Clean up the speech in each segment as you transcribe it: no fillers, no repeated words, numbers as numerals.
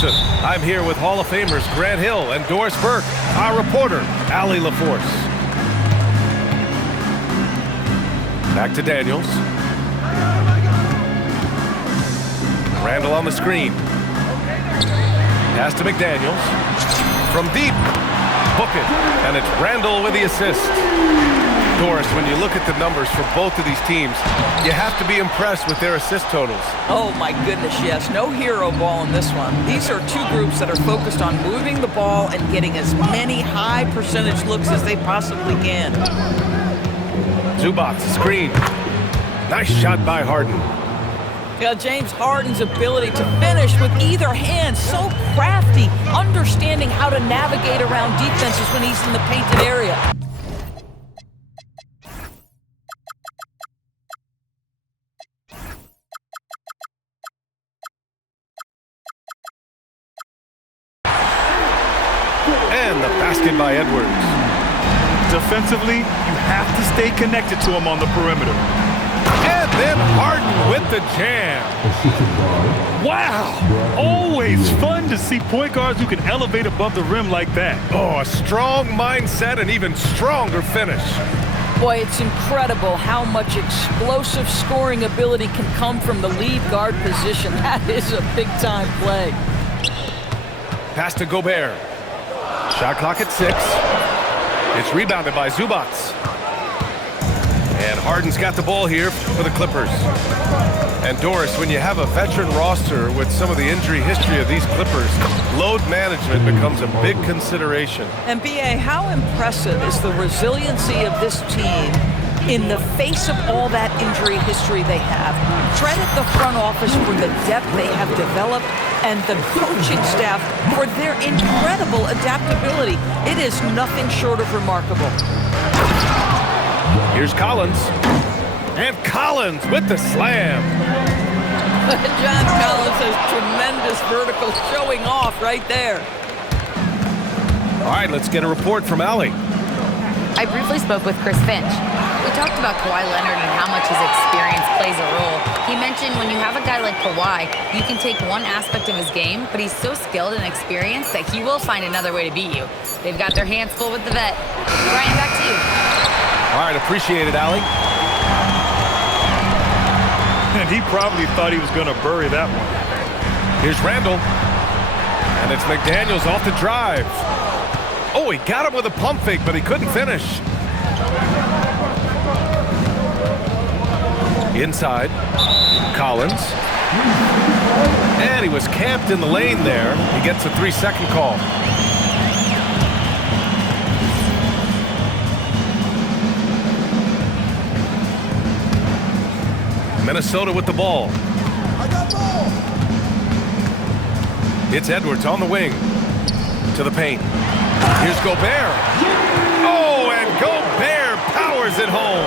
Gibson. I'm here with Hall of Famers Grant Hill and Doris Burke, our reporter, Allie LaForce. Back to Daniels. Randall on the screen. Pass to McDaniels. From deep. Book it. And it's Randall with the assist. Doris, when you look at the numbers for both of these teams, you have to be impressed with their assist totals. Oh my goodness, yes. No hero ball in this one. These are two groups that are focused on moving the ball and getting as many high percentage looks as they possibly can. Zubac, screen. Nice shot by Harden. Yeah, James Harden's ability to finish with either hand, so crafty, understanding how to navigate around defenses when he's in the painted area. And the basket by Edwards. Defensively, you have to stay connected to him on the perimeter. And then Harden with the jam. Wow! Always fun to see point guards who can elevate above the rim like that. Oh, a strong mindset and even stronger finish. Boy, it's incredible how much explosive scoring ability can come from the lead guard position. That is a big-time play. Pass to Gobert. Shot clock at 6. It's rebounded by Zubac. And Harden's got the ball here for the Clippers. And Doris, when you have a veteran roster with some of the injury history of these Clippers, load management becomes a big consideration. And B.A., how impressive is the resiliency of this team in the face of all that injury history they have? Credit the front office for the depth they have developed and the coaching staff for their incredible adaptability. It is nothing short of remarkable. Here's Collins. And Collins with the slam. John Collins has tremendous vertical showing off right there. All right, let's get a report from Allie. I briefly spoke with Chris Finch. We talked about Kawhi Leonard and how much his experience plays a role. He mentioned when you have a guy like Kawhi, you can take one aspect of his game, but he's so skilled and experienced that he will find another way to beat you. They've got their hands full with the vet. Brian, back to you. All right, appreciate it, Allie. And he probably thought he was going to bury that one. Here's Randall. And it's McDaniels off the drive. Oh, he got him with a pump fake, but he couldn't finish. Inside, Collins. And he was camped in the lane there. He gets a 3-second call. Minnesota with the ball. It's Edwards on the wing. To the paint. Here's Gobert. Oh, and Gobert powers it home.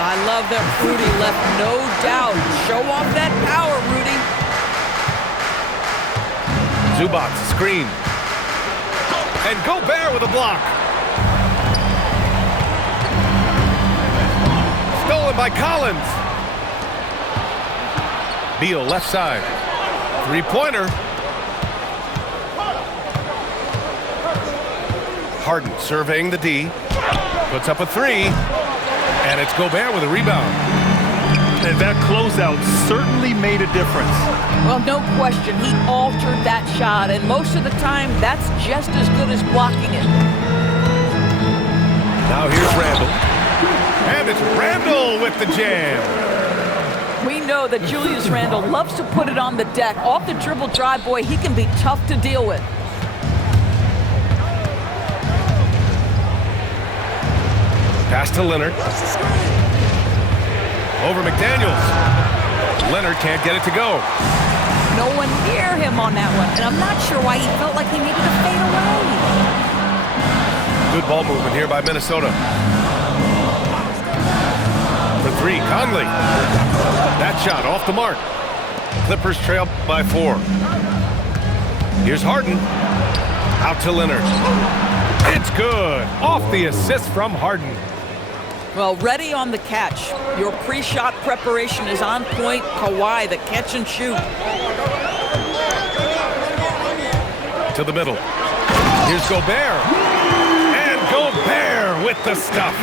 I love that Rudy left no doubt. Show off that power, Rudy. Zubac, screen. And Gobert with a block. Stolen by Collins. Beal left side. Three-pointer. Harden surveying the D. Puts up a 3. And it's Gobert with a rebound. And that closeout certainly made a difference. Well, no question. He altered that shot, and most of the time, that's just as good as blocking it. Now here's Randall. And it's Randall with the jam. We know that Julius Randle loves to put it on the deck. Off the dribble drive, boy, he can be tough to deal with. Pass to Leonard. Over McDaniels. Leonard can't get it to go. No one near him on that one, and I'm not sure why he felt like he needed to fade away. Good ball movement here by Minnesota. For 3, Conley. That shot off the mark. Clippers trail by 4. Here's Harden. Out to Leonard. It's good. Off the assist from Harden. Well, ready on the catch. Your pre-shot preparation is on point. Kawhi, the catch and shoot. To the middle. Here's Gobert. And Gobert with the stuff.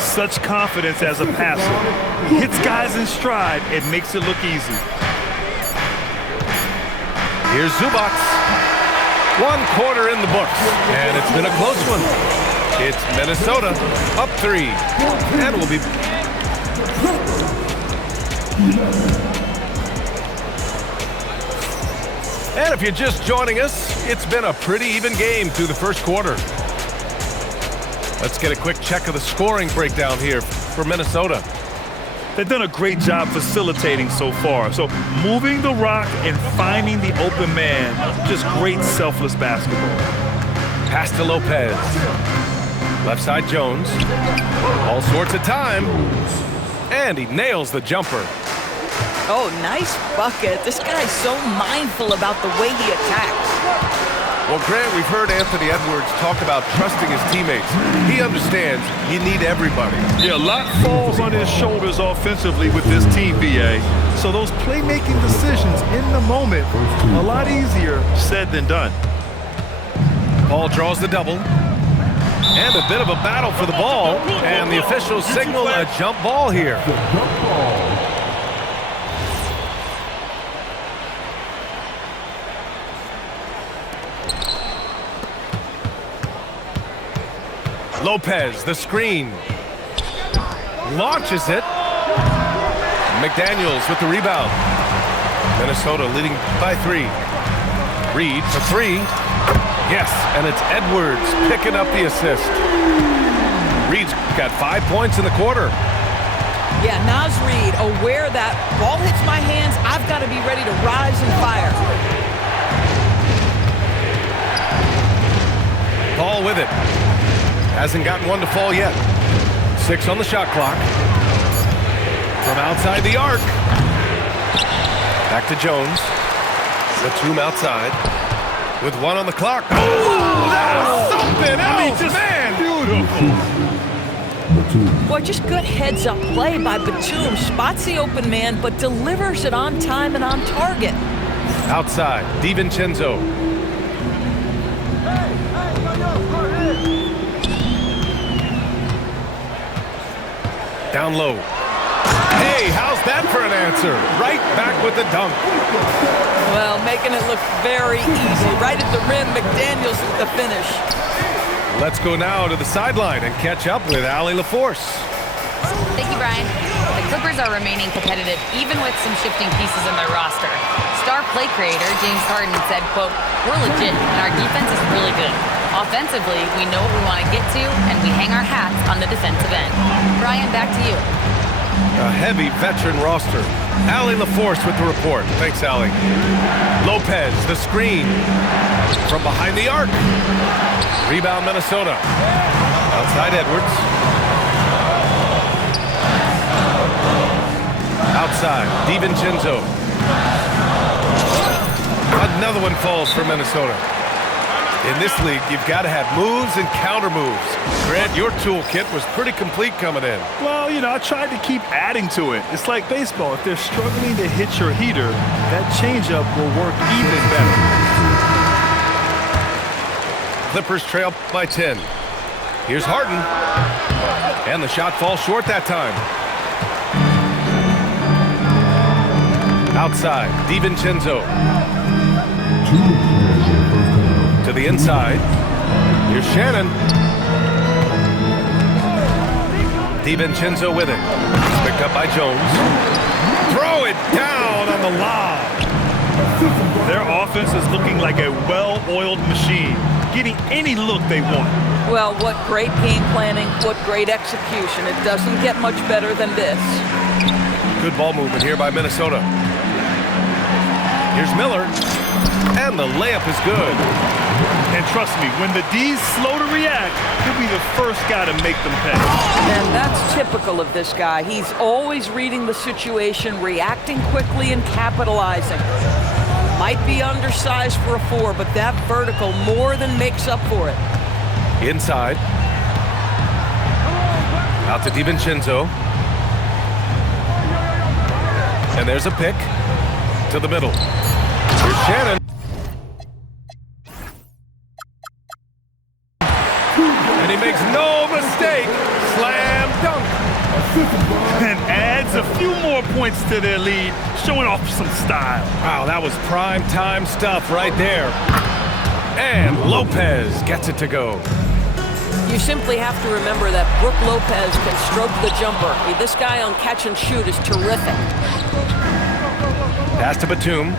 Such confidence as a passer. He hits guys in stride and makes it look easy. Here's Zubac. 1 quarter in the books. And it's been a close one. It's Minnesota up 3. And we'll be... And if you're just joining us, it's been a pretty even game through the first quarter. Let's get a quick check of the scoring breakdown here for Minnesota. They've done a great job facilitating so far. So moving the rock and finding the open man, just great selfless basketball. Pass to Lopez. Left side Jones. All sorts of time. And he nails the jumper. Oh, nice bucket. This guy's so mindful about the way he attacks. Well, Grant, we've heard Anthony Edwards talk about trusting his teammates. He understands you need everybody. Yeah, a lot falls on his shoulders offensively with this team, BA. So those playmaking decisions in the moment, a lot easier said than done. Paul draws the double. And a bit of a battle for the ball. And the officials signal a jump ball here. Lopez, the screen. Launches it. McDaniels with the rebound. Minnesota leading by 3. Reed for 3. Yes, and it's Edwards picking up the assist. Reed's got 5 points in the quarter. Yeah, Naz Reid, aware that ball hits my hands, I've got to be ready to rise and fire. Paul with it. Hasn't gotten one to fall yet. 6 on the shot clock. From outside the arc. Back to Jones. Batum outside. With 1 on the clock. Oh, that's something else, man! Beautiful. Boy, just good heads-up play by Batum. Spots the open man, but delivers it on time and on target. Outside, DiVincenzo. Down low. Hey, how's that for an answer? Right back with the dunk. Well, making it look very easy. Right at the rim, McDaniels with the finish. Let's go now to the sideline and catch up with Allie LaForce. Thank you, Brian. The Clippers are remaining competitive even with some shifting pieces in their roster. Star play creator James Harden said, quote, "We're legit and our defense is really good. Offensively, we know what we want to get to, and we hang our hats on the defensive end." Brian, back to you. A heavy veteran roster. Allie LaForce with the report. Thanks, Allie. Lopez, the screen. From behind the arc. Rebound, Minnesota. Outside Edwards. Outside, DiVincenzo. Another one falls for Minnesota. In this league, you've got to have moves and counter moves. Grant, your toolkit was pretty complete coming in. Well, you know, I tried to keep adding to it. It's like baseball. If they're struggling to hit your heater, that changeup will work even better. Clippers trail by 10. Here's Harden. And the shot falls short that time. Outside, DiVincenzo. To the inside. Here's Shannon. DiVincenzo with it. Picked up by Jones. Throw it down on the lob. Their offense is looking like a well-oiled machine, getting any look they want. Well, what great game planning, what great execution. It doesn't get much better than this. Good ball movement here by Minnesota. Here's Miller. And the layup is good. And trust me, when the D's slow to react, he'll be the first guy to make them pay. And that's typical of this guy. He's always reading the situation, reacting quickly and capitalizing. Might be undersized for a 4, but that vertical more than makes up for it. Inside. Out to DiVincenzo. And there's a pick to the middle. Here's Shannon. he makes no mistake. Slam dunk. And adds a few more points to their lead, showing off some style. Wow, that was prime time stuff right there. And Lopez gets it to go. You simply have to remember that Brook Lopez can stroke the jumper. This guy on catch and shoot is terrific. Pass to Batum.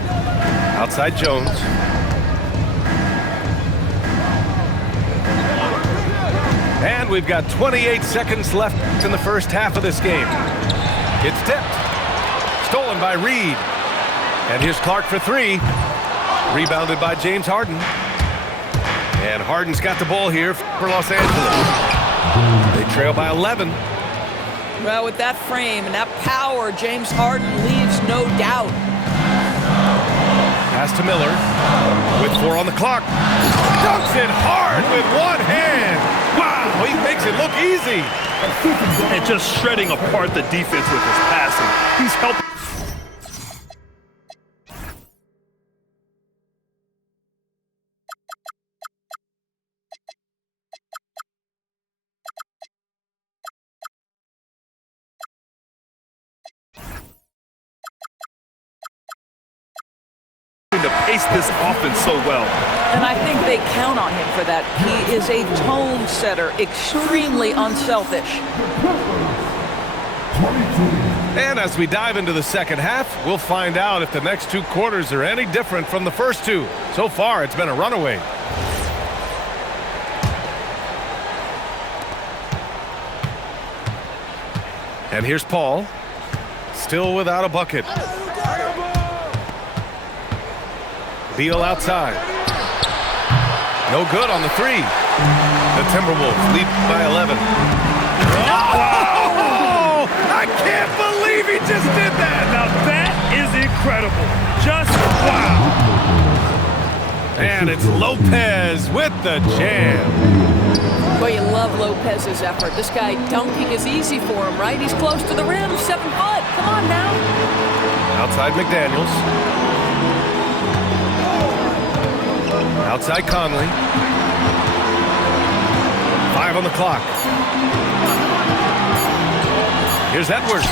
Outside Jones. And we've got 28 seconds left in the first half of this game. It's tipped. Stolen by Reed. And here's Clark for three. Rebounded by James Harden. And Harden's got the ball here for Los Angeles. They trail by 11. Well, with that frame and that power, James Harden leaves no doubt. Pass to Miller with 4 on the clock. Dunks it hard with one hand. Wow, he makes it look easy. And just shredding apart the defense with his passing. He's helped. To pace this offense so well. And I think they count on him for that. He is a tone setter, extremely unselfish. And as we dive into the second half, we'll find out if the next 2 quarters are any different from the first 2. So far, it's been a runaway. And here's Paul, still without a bucket. Beal outside. No good on the 3. The Timberwolves lead by 11. Oh! I can't believe he just did that! Now that is incredible. Just wow. And it's Lopez with the jam. Boy, you love Lopez's effort. This guy dunking is easy for him, right? He's close to the rim, 7 foot. Come on now. Outside McDaniels. Outside Conley. 5 on the clock. Here's Edwards.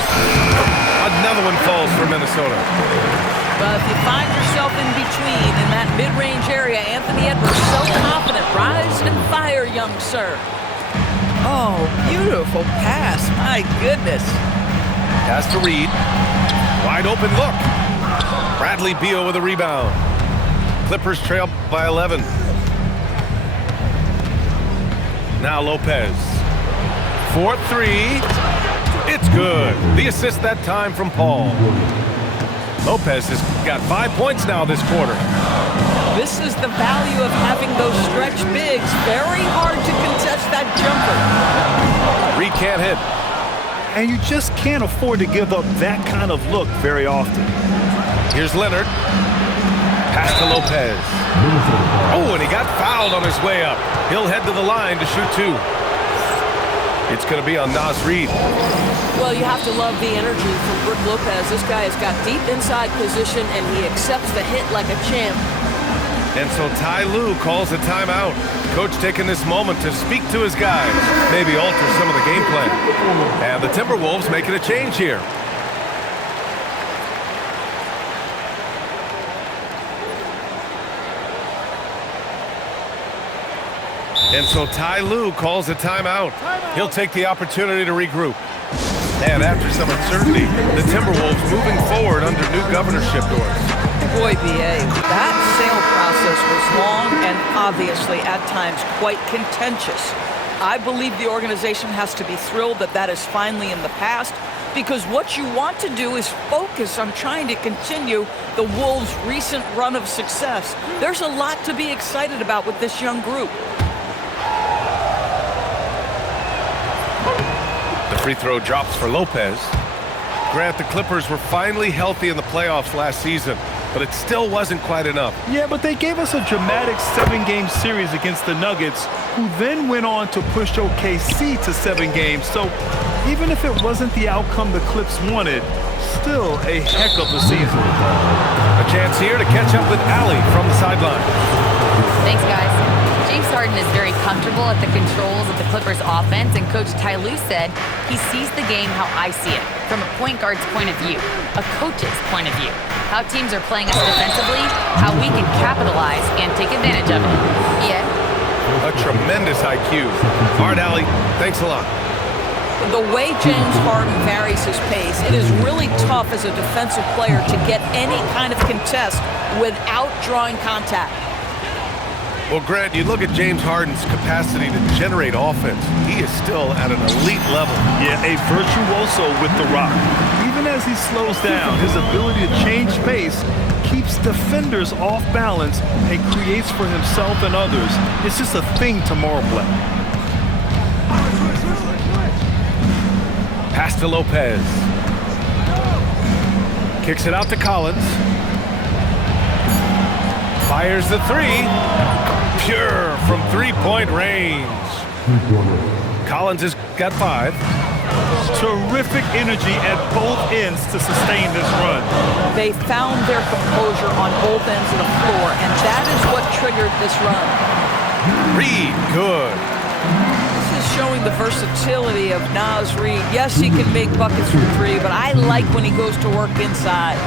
Another one falls for Minnesota. But if you find yourself in between in that mid-range area, Anthony Edwards so confident. Rise and fire, young sir. Oh, beautiful pass. My goodness. Pass to Reed. Wide open look. Bradley Beal with a rebound. Clippers trail by 11. Now Lopez. 4-3. It's good. The assist that time from Paul. Lopez has got 5 points now this quarter. This is the value of having those stretch bigs. Very hard to contest that jumper. Reed can't hit. And you just can't afford to give up that kind of look very often. Here's Leonard. Pass to Lopez. Oh, and he got fouled on his way up. He'll head to the line to shoot 2. It's going to be on Naz Reid. Well, you have to love the energy from Brook Lopez. This guy has got deep inside position, and he accepts the hit like a champ. And so Ty Lue calls a timeout. Coach taking this moment to speak to his guys, maybe alter some of the game plan. And the Timberwolves making a change here. And so Ty Lue calls a timeout. He'll take the opportunity to regroup. And after some uncertainty, the Timberwolves moving forward under new governorship doors. Boy, B.A., that sale process was long and obviously at times quite contentious. I believe the organization has to be thrilled that that is finally in the past, because what you want to do is focus on trying to continue the Wolves' recent run of success. There's a lot to be excited about with this young group. The free throw drops for Lopez. Grant, the Clippers were finally healthy in the playoffs last season, but it still wasn't quite enough. Yeah, but they gave us a dramatic 7-game series against the Nuggets, who then went on to push OKC to 7 games. So even if it wasn't the outcome the Clips wanted, still a heck of a season. A chance here to catch up with Allie from the sideline. Thanks, guys. James Harden is very comfortable at the controls of the Clippers offense, and Coach Ty Lue said he sees the game how I see it, from a point guard's point of view, a coach's point of view, how teams are playing us defensively, how we can capitalize and take advantage of it. Yeah. A tremendous IQ. All right, Allie, thanks a lot. The way James Harden varies his pace, it is really tough as a defensive player to get any kind of contest without drawing contact. Well, Grant, you look at James Harden's capacity to generate offense. He is still at an elite level. Yeah, a virtuoso with the rock. Even as he slows down, his ability to change pace keeps defenders off balance and creates for himself and others. It's just a thing tomorrow play. Pass to Lopez. Kicks it out to Collins. Fires the three. Pure from three-point range. Collins has got 5. Terrific energy at both ends to sustain this run. They found their composure on both ends of the floor, and that is what triggered this run. Reed, good. This is showing the versatility of Naz Reid. Yes, he can make buckets from 3, but I like when he goes to work inside.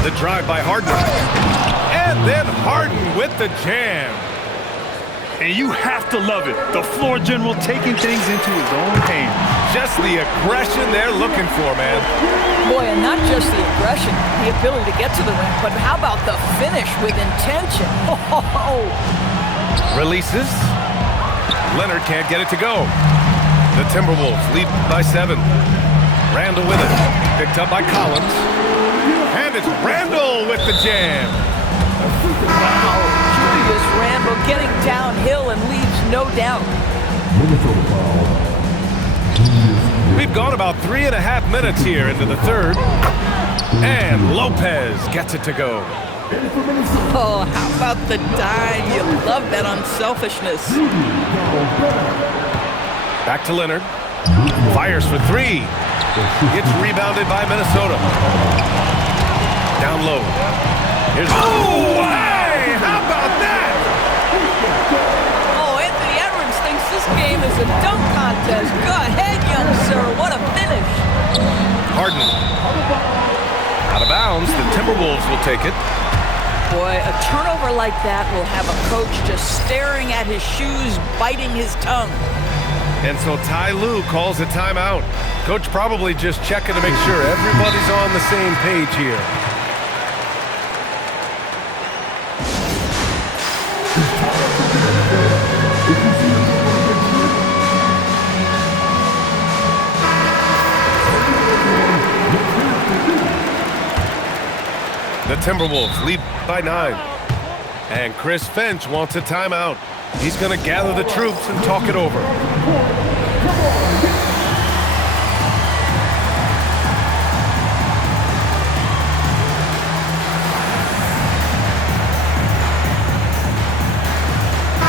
The drive by Harden. And then Harden with the jam. And you have to love it. The floor general taking things into his own hands. Just the aggression they're looking for, man. Boy, and not just the aggression, the ability to get to the rim, but how about the finish with intention? Oh. Releases. Leonard can't get it to go. The Timberwolves lead by 7. Randall with it. Picked up by Collins. And it's Randall with the jam. Wow, Julius Randle getting downhill and leaves no doubt. We've gone about 3.5 minutes here into the third. And Lopez gets it to go. Oh, how about the dime? You love that unselfishness. Back to Leonard. Fires for 3. Gets rebounded by Minnesota. Down low. Here's hey! How about that? Oh, Anthony Edwards thinks this game is a dunk contest. Go ahead, young sir. What a finish. Harden. Out of bounds. The Timberwolves will take it. Boy, a turnover like that will have a coach just staring at his shoes, biting his tongue. And so Ty Lue calls a timeout. Coach probably just checking to make sure everybody's on the same page here. The Timberwolves lead by 9. And Chris Finch wants a timeout. He's going to gather the troops and talk it over.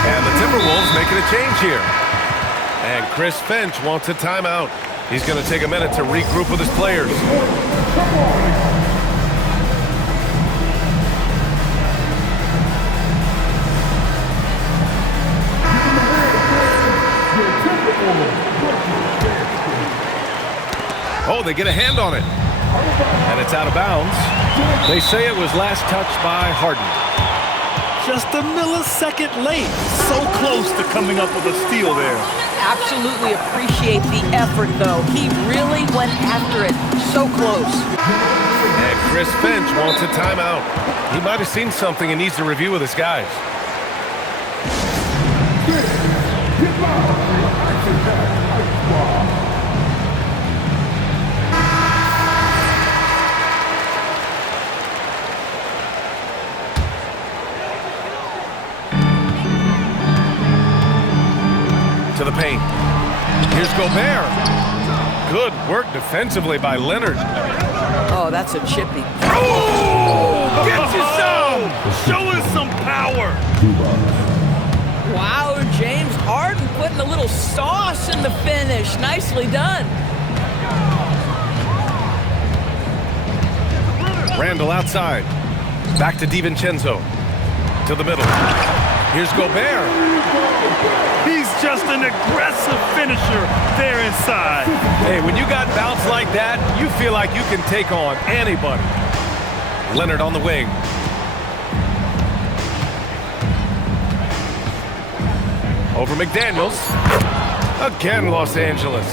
And the Timberwolves making a change here. And Chris Finch wants a timeout. He's going to take a minute to regroup with his players. Oh, they get a hand on it. And it's out of bounds. They say it was last touched by Harden. Just a millisecond late. So close to coming up with a steal there. Absolutely appreciate the effort, though. He really went after it. So close. And Chris Finch wants a timeout. He might have seen something and needs to review with his guys. To the paint. Here's Gobert. Good work defensively by Leonard. Oh, that's a chippy. Oh! Get you some! Show us some power. Wow, James Harden putting a little sauce in the finish. Nicely done. Randall outside. Back to DiVincenzo. To the middle. Here's Gobert. He's just an aggressive finisher there inside. Hey, when you got bounce like that, you feel like you can take on anybody. Leonard on the wing. Over McDaniels. Again, Los Angeles.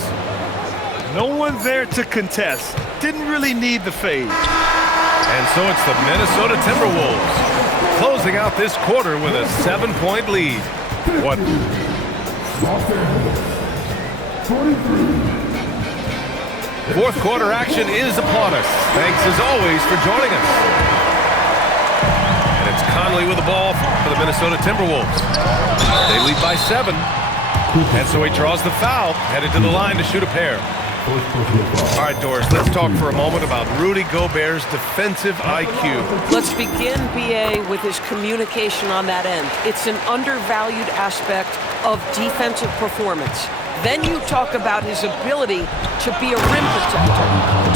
No one there to contest. Didn't really need the fade. And so it's the Minnesota Timberwolves closing out this quarter with a 7-point lead. What? Fourth quarter action is upon us. Thanks as always for joining us. And it's Conley with the ball for the Minnesota Timberwolves. They lead by 7. And so he draws the foul, headed to the line to shoot a pair. All right, Doris, let's talk for a moment about Rudy Gobert's defensive IQ. Let's begin, B.A., with his communication on that end. It's an undervalued aspect of defensive performance. Then you talk about his ability to be a rim protector,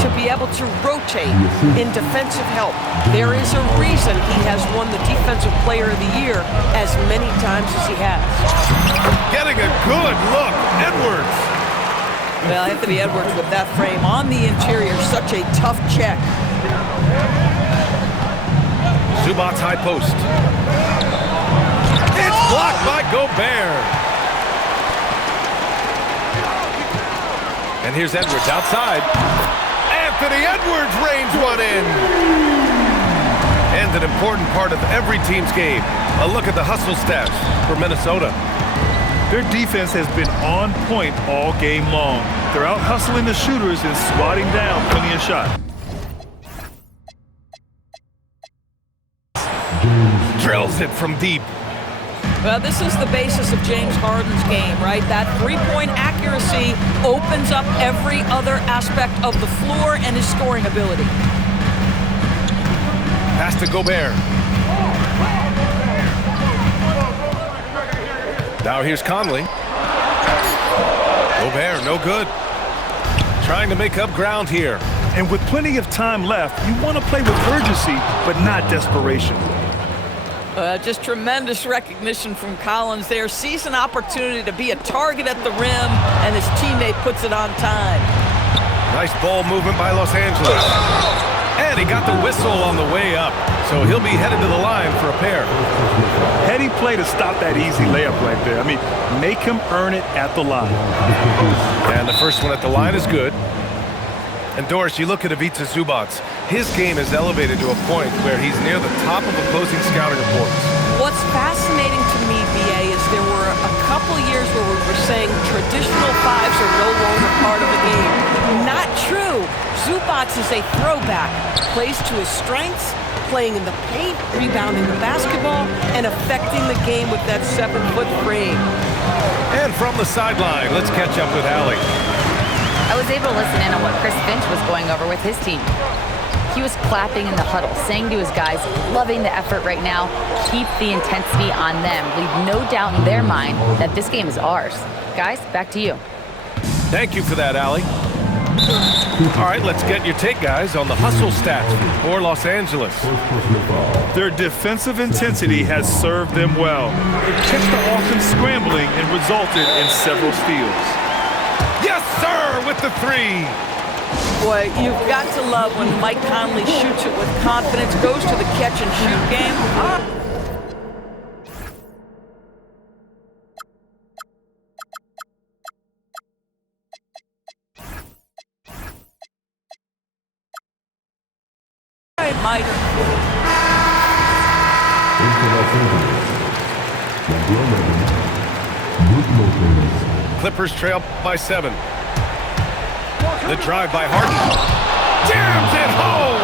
to be able to rotate in defensive help. There is a reason he has won the Defensive Player of the Year as many times as he has. Getting a good look, Edwards. Well, Anthony Edwards with that frame on the interior, such a tough check. Zubac's high post. It's blocked by Gobert. And here's Edwards outside. Anthony Edwards reins one in. And an important part of every team's game. A look at the hustle stats for Minnesota. Their defense has been on point all game long. They're out hustling the shooters and swatting down plenty of shots. Drills it from deep. Well, this is the basis of James Harden's game, right? That three-point accuracy opens up every other aspect of the floor and his scoring ability. Pass to Gobert. Now here's Conley. Gobert, no good. Trying to make up ground here. And with plenty of time left, you want to play with urgency, but not desperation. Just tremendous recognition from Collins there. Sees an opportunity to be a target at the rim, and his teammate puts it on time. Nice ball movement by Los Angeles. And he got the whistle on the way up, so he'll be headed to the line for a pair. Heady play to stop that easy layup right there. I mean, make him earn it at the line. And the first one at the line is good. And Doris, you look at Ivica Zubac. His game is elevated to a point where he's near the top of opposing scouting reports. What's fascinating to me, B.A., is there were a couple years where we were saying traditional fives are no longer part of the game. Not true. Zubac is a throwback. Plays to his strengths, playing in the paint, rebounding the basketball, and affecting the game with that 7-foot frame. And from the sideline, let's catch up with Allie. I was able to listen in on what Chris Finch was going over with his team. He was clapping in the huddle, saying to his guys, loving the effort right now, keep the intensity on them. Leave no doubt in their mind that this game is ours. Guys, back to you. Thank you for that, Allie. All right, let's get your take, guys, on the hustle stats for Los Angeles. Their defensive intensity has served them well. It kept the offense scrambling and resulted in several steals. Yes, sir, with the three. Boy, you've got to love when Mike Conley shoots it with confidence, goes to the catch-and-shoot game. Mike. Clippers trail by 7. The drive by Harden. Jams it home!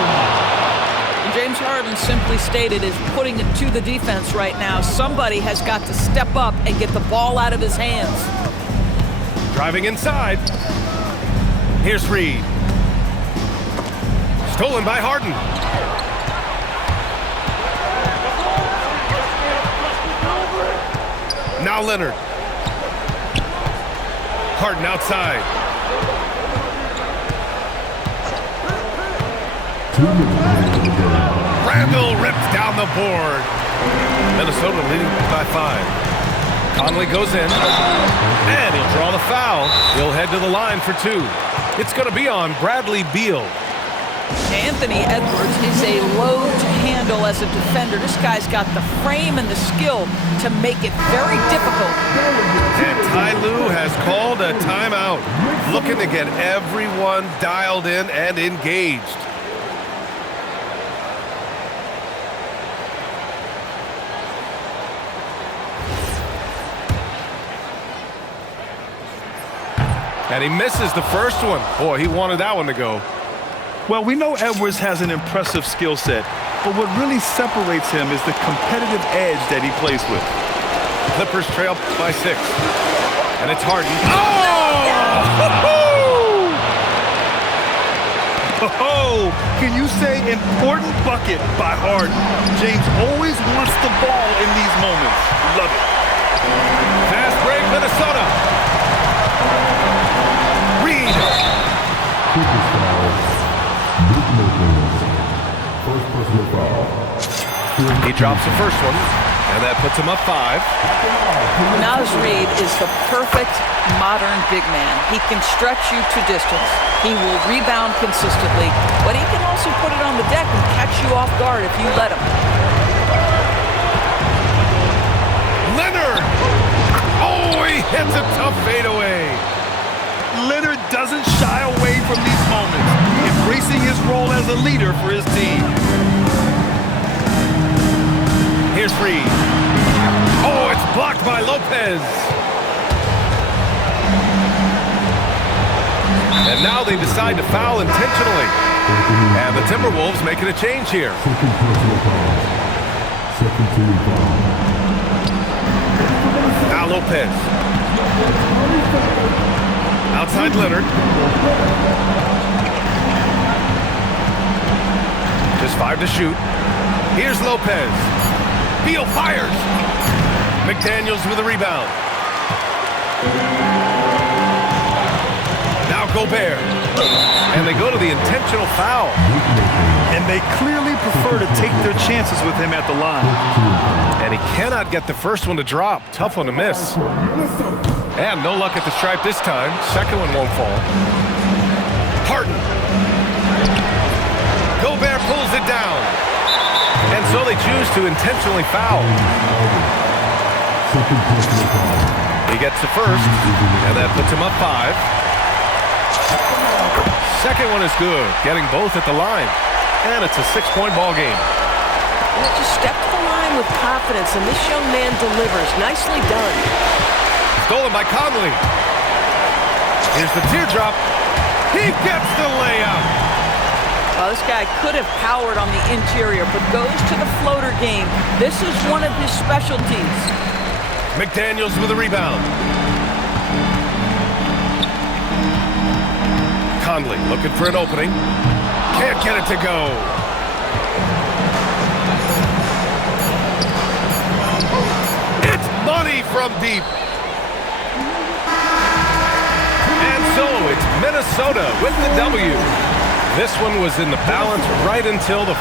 And James Harden simply stated is putting it to the defense right now. Somebody has got to step up and get the ball out of his hands. Driving inside. Here's Reed. Stolen by Harden. Now Leonard. Harden outside. Randall rips down the board. Minnesota leading by 5. Conley goes in, and he'll draw the foul. He'll head to the line for 2. It's going to be on Bradley Beal. Anthony Edwards is a load to handle as a defender. This guy's got the frame and the skill to make it very difficult. And Ty Lue has called a timeout, looking to get everyone dialed in and engaged. And he misses the first one. Boy, he wanted that one to go. Well, we know Edwards has an impressive skill set, but what really separates him is the competitive edge that he plays with. Clippers trail by 6. And it's Harden. Oh! Can you say important bucket by Harden? James always wants the ball in these moments. Love it. Fast break, Minnesota. Reed. He drops the first one, and that puts him up 5. Naz Reid is the perfect modern big man. He can stretch you to distance. He will rebound consistently, but he can also put it on the deck and catch you off guard if you let him. Leonard! Oh, he hits a tough fadeaway. Leonard doesn't shy away from these moments, embracing his role as a leader for his team. Here's Reed. Oh, it's blocked by Lopez. And now they decide to foul intentionally. And the Timberwolves making a change here. Now Lopez. Outside Leonard. Just 5 to shoot. Here's Lopez. Beal fires. McDaniels with a rebound. Now Gobert. And they go to the intentional foul. And they clearly prefer to take their chances with him at the line. And he cannot get the first one to drop. Tough one to miss. And no luck at the stripe this time. Second one won't fall. Harden. Gobert pulls it down. And so they choose to intentionally foul. He gets the first, and that puts him up 5. Second one is good, getting both at the line. And it's a 6-point ball game. Well, just step to the line with confidence, and this young man delivers. Nicely done. Stolen by Conley. Here's the teardrop. He gets the layup. Well, this guy could have powered on the interior, but goes to the floater game. This is one of his specialties. McDaniels with a rebound. Conley looking for an opening. Can't get it to go. It's money from deep. And so it's Minnesota with the W. This one was in the balance right until the